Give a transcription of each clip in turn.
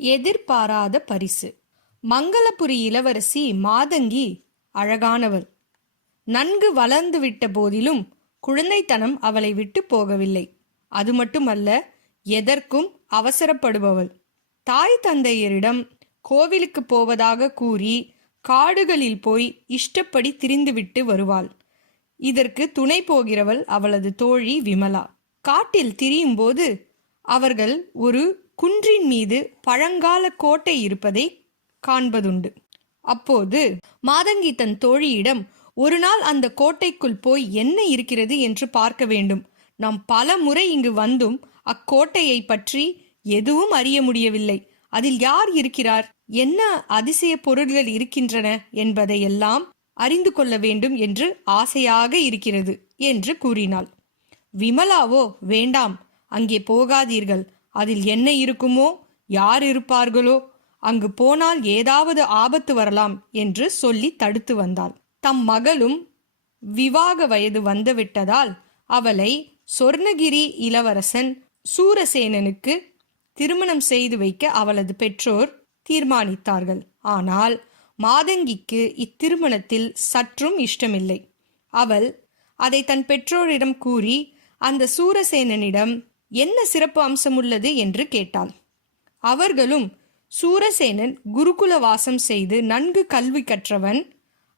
எதிர்பாராத பரிசு. மங்களபுரி இளவரசி மாதங்கி அழகானவள். நன்கு வளர்ந்து விட்ட போதிலும் குழந்தைத்தனம் அவளை விட்டு போகவில்லை. அது மட்டுமல்ல எதற்கும் அவசரப்படுபவள். தாய் தந்தையரிடம் கோவிலுக்கு போவதாக கூறி காடுகளில் போய் இஷ்டப்படி திரிந்துவிட்டு வருவாள். இதற்கு துணை போகிறவள் அவளது தோழி விமலா. காட்டில் திரியும்போது அவர்கள் ஒரு குன்றின் மீது பழங்கால கோட்டை இருப்பதை காண்பதுண்டு. அப்போது மாதங்கி தன் தோழியிடம் ஒரு நாள் அந்த கோட்டைக்குள் போய் என்ன இருக்கிறது என்று பார்க்க வேண்டும். நாம் பல முறை இங்கு வந்தும் அக்கோட்டையை பற்றி எதுவும் அறிய முடியவில்லை. அதில் யார் இருக்கிறார்? என்ன அதிசய பொருள்கள் இருக்கின்றன என்பதையெல்லாம் அறிந்து கொள்ள வேண்டும் என்று ஆசையாக இருக்கிறது என்று கூறினாள். விமலாவோ வேண்டாம். அங்கே போகாதீர்கள். அதில் என்ன இருக்குமோ யார் இருப்பார்களோ அங்கு போனால் ஏதாவது ஆபத்து வரலாம் என்று சொல்லி தடுத்து வந்தாள். தம் மகளும் விவாக வயது வந்துவிட்டதால் அவளை சொர்ணகிரி இளவரசன் சூரசேனனுக்கு திருமணம் செய்து வைக்க அவளது பெற்றோர் தீர்மானித்தார்கள். ஆனால் மாதங்கிக்கு இத்திருமணத்தில் சற்றும் இஷ்டமில்லை. அவள் அதை தன் பெற்றோரிடம் கூறி அந்த சூரசேனனிடம் என்ன சிறப்பு அம்சம் உள்ளது என்று கேட்டாள். அவர்களும் சூரசேனன் குருகுல வாசம் செய்து நன்கு கல்வி கற்றவன்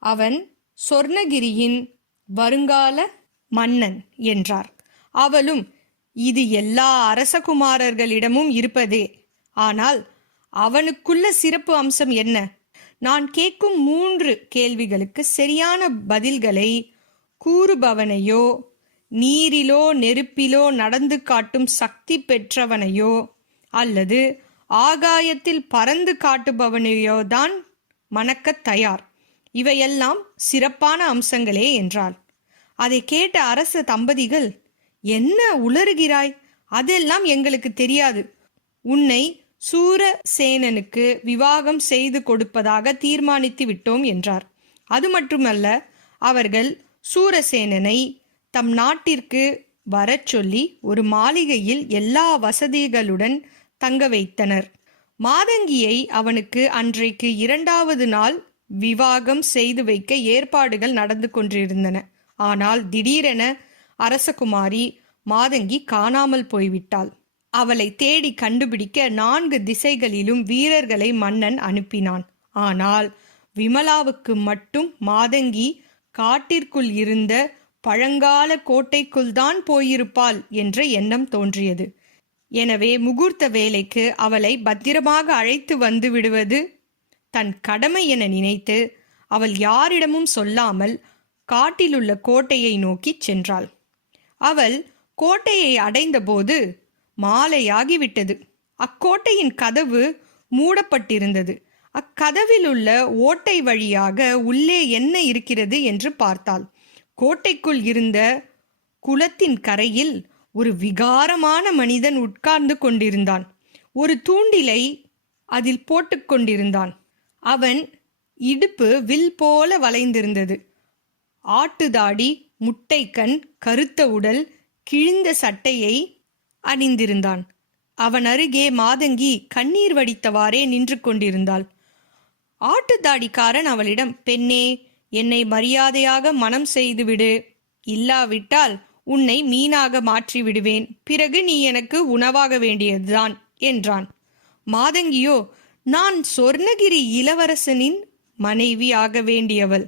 அவன் சொர்ணகிரியின் வருங்கால மன்னன் என்றார். அவளும் இது எல்லா அரசகுமாரர்களிடமும் இருப்பதே ஆனால் அவனுக்குள்ள சிறப்பு அம்சம் என்ன? நான் கேட்கும் மூன்று கேள்விகளுக்கு சரியான பதில்களை கூறுபவனையோ நீரிலோ நெருப்பிலோ நடந்து காட்டும் சக்தி பெற்றவனையோ அல்லது ஆகாயத்தில் பறந்து காட்டுபவனையோ தான் மணக்கத் தயார். இவையெல்லாம் சிறப்பான அம்சங்களே என்றாள். அதை கேட்ட அரச தம்பதிகள் என்ன உளறுகிறாய்? அதெல்லாம் எங்களுக்கு தெரியாது. உன்னை சூரசேனனுக்கு விவாகம் செய்து கொடுப்பதாக தீர்மானித்து விட்டோம் என்றார். அது மட்டுமல்ல அவர்கள் சூரசேனனை தம் நாட்டிற்கு வரச் சொல்லி ஒரு மாளிகையில் எல்லா வசதிகளுடன் தங்க வைத்தனர். மாதங்கியை அவனுக்கு அன்றைக்கு இரண்டாவது நாள் விவாகம் செய்து வைக்க ஏற்பாடுகள் நடந்து கொண்டிருந்தன. ஆனால் திடீரென அரசகுமாரி மாதங்கி காணாமல் போய்விட்டாள். அவளை தேடி கண்டுபிடிக்க நான்கு திசைகளிலும் வீரர்களை மன்னன் அனுப்பினான். ஆனால் விமலாவுக்கு மட்டும் மாதங்கி காட்டிற்குள் இருந்த பழங்கால கோட்டைக்குள்தான் போயிருப்பாள் என்ற எண்ணம் தோன்றியது. எனவே முகூர்த்த வேலைக்கு அவளை பத்திரமாக அழைத்து வந்து விடுவது தன் கடமை என நினைத்து அவள் யாரிடமும் சொல்லாமல் காட்டிலுள்ள கோட்டையை நோக்கிச் சென்றாள். அவள் கோட்டையை அடைந்தபோது மாலையாகிவிட்டது. அக்கோட்டையின் கதவு மூடப்பட்டிருந்தது. அக்கதவிலுள்ள ஓட்டை வழியாக உள்ளே என்ன இருக்கிறது என்று பார்த்தாள். கோட்டைக்குள் இருந்த குளத்தின் கரையில் ஒரு விகாரமான மனிதன் உட்கார்ந்து கொண்டிருந்தான். ஒரு தூண்டிலை அதில் போட்டுக்கொண்டிருந்தான் அவன் இடுப்பு வில் போல வளைந்திருந்தது. ஆட்டுதாடி முட்டைக்கண் கருத்த உடல் கிழிந்த சட்டையை அணிந்திருந்தான். அவன் அருகே மாதங்கி கண்ணீர் வடித்தவாறே நின்று கொண்டிருந்தாள். ஆட்டுத்தாடிக்காரன் அவளிடம் பெண்ணே என்னை மரியாதையாக மனம் செய்துவிடு. இல்லாவிட்டால் உன்னை மீனாக மாற்றி விடுவேன் பிறகு நீ எனக்கு உணவாக வேண்டியதுதான் என்றான். மாதங்கியோ நான் சொர்ணகிரி இளவரசனின் மனைவி ஆக வேண்டியவள்.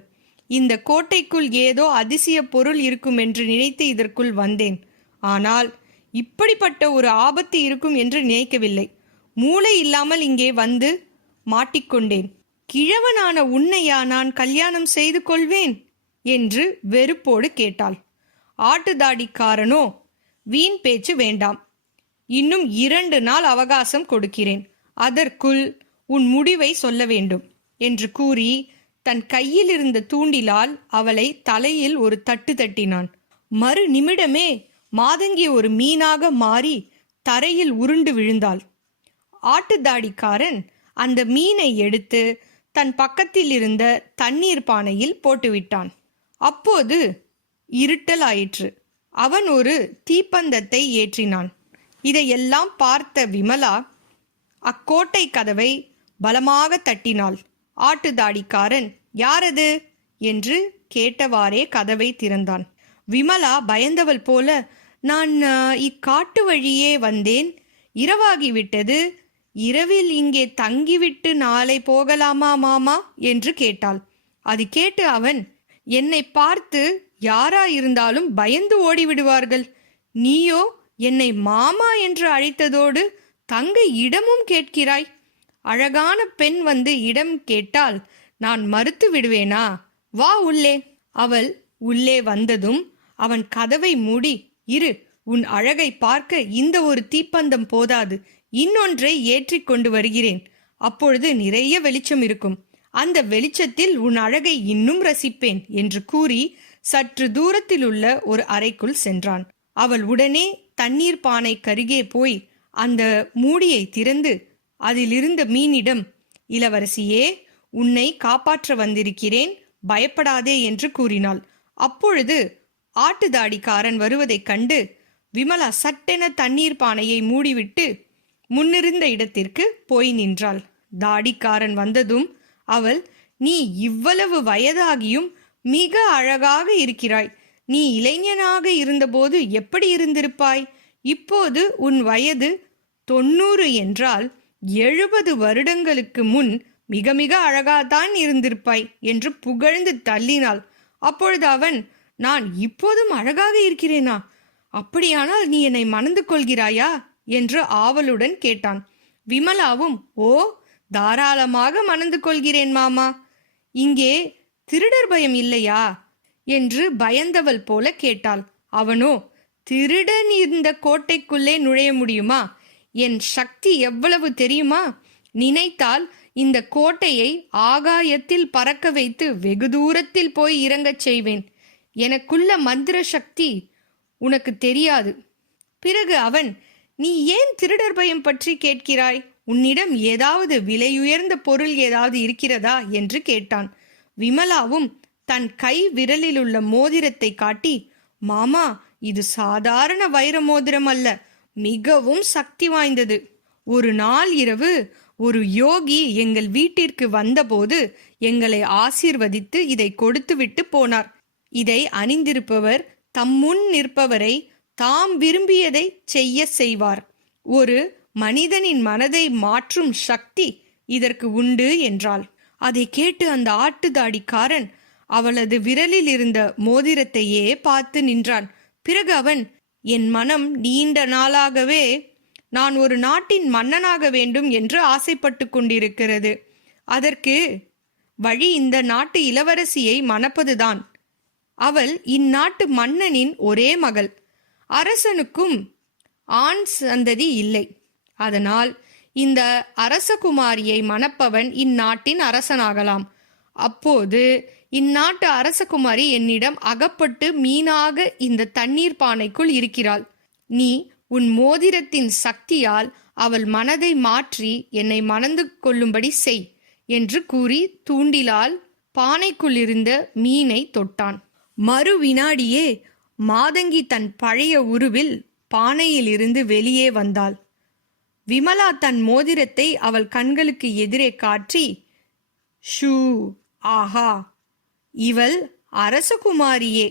இந்த கோட்டைக்குள் ஏதோ அதிசய பொருள் இருக்கும் என்று நினைத்து இதற்குள் வந்தேன். ஆனால் இப்படிப்பட்ட ஒரு ஆபத்து இருக்கும் என்று நினைக்கவில்லை. மூளை இல்லாமல் இங்கே வந்து மாட்டிக்கொண்டேன். கிழவனான உன்னையா நான் கல்யாணம் செய்து கொள்வேன்? என்று வெறுப்போடு கேட்டாள். ஆட்டுதாடிக்காரனோ? வீண் பேச்சு வேண்டாம். இன்னும் இரண்டு நாள் அவகாசம் கொடுக்கிறேன். அதற்குள் உன் முடிவை சொல்ல வேண்டும் என்று கூறி தன் கையில் இருந்த தூண்டிலால் அவளை தலையில் ஒரு தட்டு தட்டினான். மறு நிமிடமே மாதங்கி ஒரு மீனாக மாறி தரையில் உருண்டு விழுந்தாள். ஆட்டுத்தாடிக்காரன் அந்த மீனை எடுத்து தன் பக்கத்தில் இருந்த தண்ணீர் பானையில் போட்டுவிட்டான். அப்போது இருட்டல் ஆயிற்று அவன் ஒரு தீப்பந்தத்தை ஏற்றினான். இதையெல்லாம் பார்த்த விமலா அக்கோட்டை கதவை பலமாக தட்டினாள். ஆட்டுதாடிக்காரன் யாரது? என்று கேட்டவாறே கதவை திறந்தான். விமலா பயந்தவள் போல நான் இக்காட்டு வழியே வந்தேன். இரவாகிவிட்டது இரவில் இங்கே தங்கிவிட்டு நாளை போகலாமா மாமா? என்று கேட்டாள். அது கேட்டு அவன் என்னை பார்த்து யாரா இருந்தாலும் பயந்து ஓடிவிடுவார்கள். நீயோ என்னை மாமா என்று அழைத்ததோடு தங்க இடமும் கேட்கிறாய். அழகான பெண் வந்து இடம் கேட்டால் நான் மறுத்து விடுவேனா? வா உள்ளே. அவள் உள்ளே வந்ததும் அவன் கதவை மூடி இரு உன் அழகை பார்க்க இந்த ஒரு தீப்பந்தம் போதாது. இன்னொன்றை ஏற்றி கொண்டு வருகிறேன். அப்பொழுது நிறைய வெளிச்சம் இருக்கும். அந்த வெளிச்சத்தில் உன் அழகை இன்னும் ரசிப்பேன் என்று கூறி சற்று தூரத்தில் உள்ள ஒரு அறைக்குள் சென்றான். அவள் உடனே தண்ணீர் பானை கருகே போய் அந்த மூடியை திறந்து அதிலிருந்த மீனிடம் இளவரசியே உன்னை காப்பாற்ற வந்திருக்கிறேன் பயப்படாதே என்று கூறினாள். அப்பொழுது ஆட்டுதாடிக்காரன் வருவதைக் கண்டு விமலா சட்டென தண்ணீர் பானையை மூடிவிட்டு முன்னிருந்த இடத்திற்கு போய் நின்றாள். தாடிக்காரன் வந்ததும் அவள் நீ இவ்வளவு வயதாகியும் மிக அழகாக இருக்கிறாய். நீ இளைஞனாக இருந்தபோது எப்படி இருந்திருப்பாய்? இப்போது உன் வயது தொண்ணூறு என்றால் எழுபது வருடங்களுக்கு முன் மிக மிக அழகாதான் இருந்திருப்பாய் என்று புகழ்ந்து தள்ளினாள். அப்பொழுது அவன் நான் இப்போதும் அழகாக இருக்கிறேனா? அப்படியானால் நீ என்னை மணந்து கொள்கிறாயா? என்று ஆவலுடன் கேட்டான். விமலாவும் ஓ தாராளமாக மணந்து கொள்கிறேன் மாமா. இங்கே திருடர் பயம் இல்லையா? என்று பயந்தவள் போல கேட்டாள். அவனோ திருடன் இருந்த கோட்டைக்குள்ளே நுழைய முடியுமா? என் சக்தி எவ்வளவு தெரியுமா? நினைத்தால் இந்த கோட்டையை ஆகாயத்தில் பறக்க வைத்து வெகு தூரத்தில் போய் இறங்கச் செய்வேன். எனக்குள்ள மந்திர சக்தி உனக்கு தெரியாது. பிறகு அவன் நீ ஏன் திருடர் பயம் பற்றி கேட்கிறாய்? உன்னிடம் ஏதாவது விலையுயர்ந்த பொருள் ஏதாவது இருக்கிறதா? என்று கேட்டான். விமலாவும் தன் கை விரலிலுள்ள மோதிரத்தை காட்டி மாமா இது சாதாரண வைர மோதிரம் அல்ல. மிகவும் சக்தி வாய்ந்தது. ஒரு நாள் இரவு ஒரு யோகி எங்கள் வீட்டிற்கு வந்தபோது எங்களை ஆசீர்வதித்து இதை கொடுத்துவிட்டு போனார். இதை அணிந்திருப்பவர் தம் முன் நிற்பவரை தாம் விரும்பியதை செய்ய செய்வார். ஒரு மனிதனின் மனதை மாற்றும் சக்தி இதற்கு உண்டு என்றாள். அதை கேட்டு அந்த ஆட்டுதாடிக்காரன் அவளது விரலில் இருந்த மோதிரத்தையே பார்த்து நின்றான். பிறகு அவன் என் மனம் நீண்ட நாளாகவே நான் ஒரு நாட்டின் மன்னனாக வேண்டும் என்று ஆசைப்பட்டு கொண்டிருக்கிறது. அதற்கு வழி இந்த நாட்டு இளவரசியை மணப்பதுதான். அவள் இந்நாட்டு மன்னனின் ஒரே மகள். அரசனுக்கும் ஆண் சந்ததி இல்லை. அதனால் இந்த அரசகுமாரியை மணப்பவன் இந்நாட்டின் அரசனாகலாம். அப்போது இந்நாட்டு அரசகுமாரி என்னிடம் அகப்பட்டு மீனாக இந்த தண்ணீர் பானைக்குள் இருக்கிறாள். நீ உன் மோதிரத்தின் சக்தியால் அவள் மனதை மாற்றி என்னை மணந்து கொள்ளும்படி செய் என்று கூறி தூண்டிலால் பானைக்குள் இருந்த மீனை தொட்டான். மறு வினாடியே மாதங்கி தன் பழைய உருவில் பானையிலிருந்து வெளியே வந்தாள். விமலா தன் மோதிரத்தை அவள் கண்களுக்கு எதிரே காற்றி ஷூ ஆஹா இவள் அரசகுமாரியே.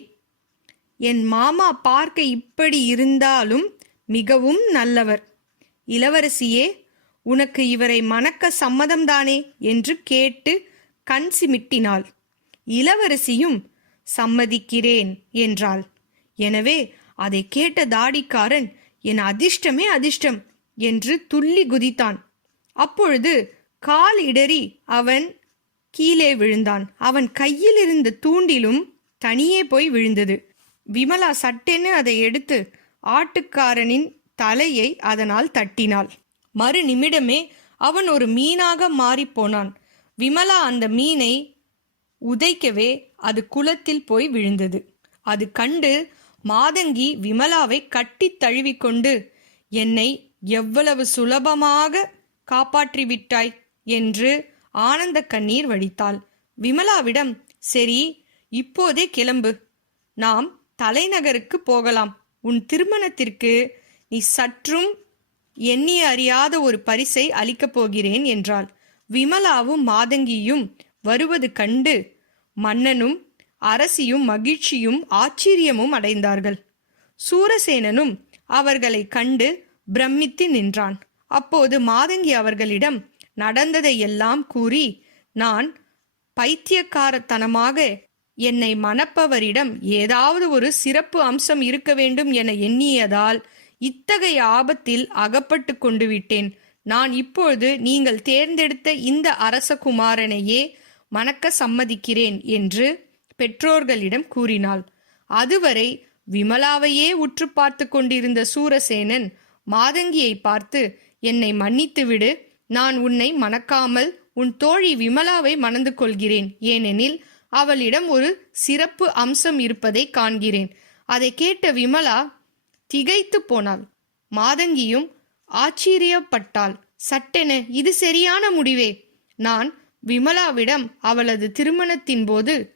என் மாமா பார்க்க இப்படி இருந்தாலும் மிகவும் நல்லவர். இளவரசியே உனக்கு இவரை மணக்க சம்மதம்தானே? என்று கேட்டு கண் சிமிட்டினாள். இளவரசியும் சம்மதிக்கிறேன் என்றாள். எனவே அதை கேட்ட தாடிக்காரன் என் அதிர்ஷ்டமே அதிர்ஷ்டம் என்று துள்ளி குதித்தான். அப்பொழுது கால் இடறி அவன் கீழே விழுந்தான். அவன் கையில் இருந்த தூண்டிலும் தனியே போய் விழுந்தது. விமலா சட்டென்னு அதை எடுத்து ஆட்டுக்காரனின் தலையை அதனால் தட்டினாள். மறு நிமிடமே அவன் ஒரு மீனாக மாறிப்போனான் விமலா அந்த மீனை உதைக்கவே அது குளத்தில் போய் விழுந்தது. அது கண்டு மாதங்கி விமலாவை கட்டி தழுவிக்கொண்டு என்னை எவ்வளவு சுலபமாக காப்பாற்றி விட்டாய் என்று ஆனந்த கண்ணீர் வடித்தாள். விமலாவிடம் சரி இப்போதே கிளம்பு. நாம் தலைநகருக்கு போகலாம். உன் திருமணத்திற்கு நீ சற்றும் எண்ணி அறியாத ஒரு பரிசை அளிக்கப் போகிறேன் என்றாள். விமலாவும் மாதங்கியும் வருவது கண்டு மன்னனும் அரசியும் மகிழ்ச்சியும் ஆச்சரியமும் அடைந்தார்கள். சூரசேனனும் அவர்களை கண்டு பிரமித்து நின்றான். அப்போது மாதங்கி அவர்களிடம் நடந்ததையெல்லாம் கூறி நான் பைத்தியக்காரத்தனமாக என்னை மணப்பவரிடம் ஏதாவது ஒரு சிறப்பு அம்சம் இருக்க வேண்டும் என எண்ணியதால் இத்தகைய ஆபத்தில் அகப்பட்டு கொண்டு விட்டேன். நான் இப்பொழுது நீங்கள் தேர்ந்தெடுத்த இந்த அரசகுமாரனையே மணக்க சம்மதிக்கிறேன் என்று பெற்றோர்களிடம் கூறினாள். அதுவரை விமலாவையே உற்று பார்த்து கொண்டிருந்த சூரசேனன் மாதங்கியை பார்த்து என்னை மன்னித்துவிடு. நான் உன்னை மணக்காமல் உன் தோழி விமலாவை மணந்து கொள்கிறேன். ஏனெனில் அவளிடம் ஒரு சிறப்பு அம்சம் இருப்பதை காண்கிறேன். அதை கேட்ட விமலா திகைத்து போனாள். மாதங்கியும் ஆச்சரியப்பட்டாள். சட்டென இது சரியான முடிவே. நான் விமலாவிடம் அவளது திருமணத்தின் போது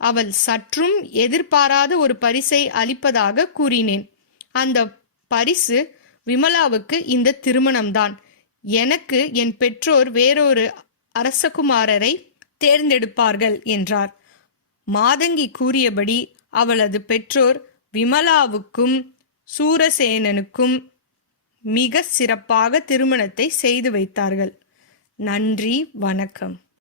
அவள் சற்றும் எதிர்பாராத ஒரு பரிசை அளிப்பதாக கூறினேன். அந்த பரிசு விமலாவுக்கு இந்த திருமணம்தான். எனக்கு என் பெற்றோர் வேறொரு அரசகுமாரரை தேர்ந்தெடுப்பார்கள் என்றார். மாதங்கி கூறியபடி அவளது பெற்றோர் விமலாவுக்கும் சூரசேனனுக்கும் மிக சிறப்பாக திருமணத்தை செய்து வைத்தார்கள். நன்றி வணக்கம்.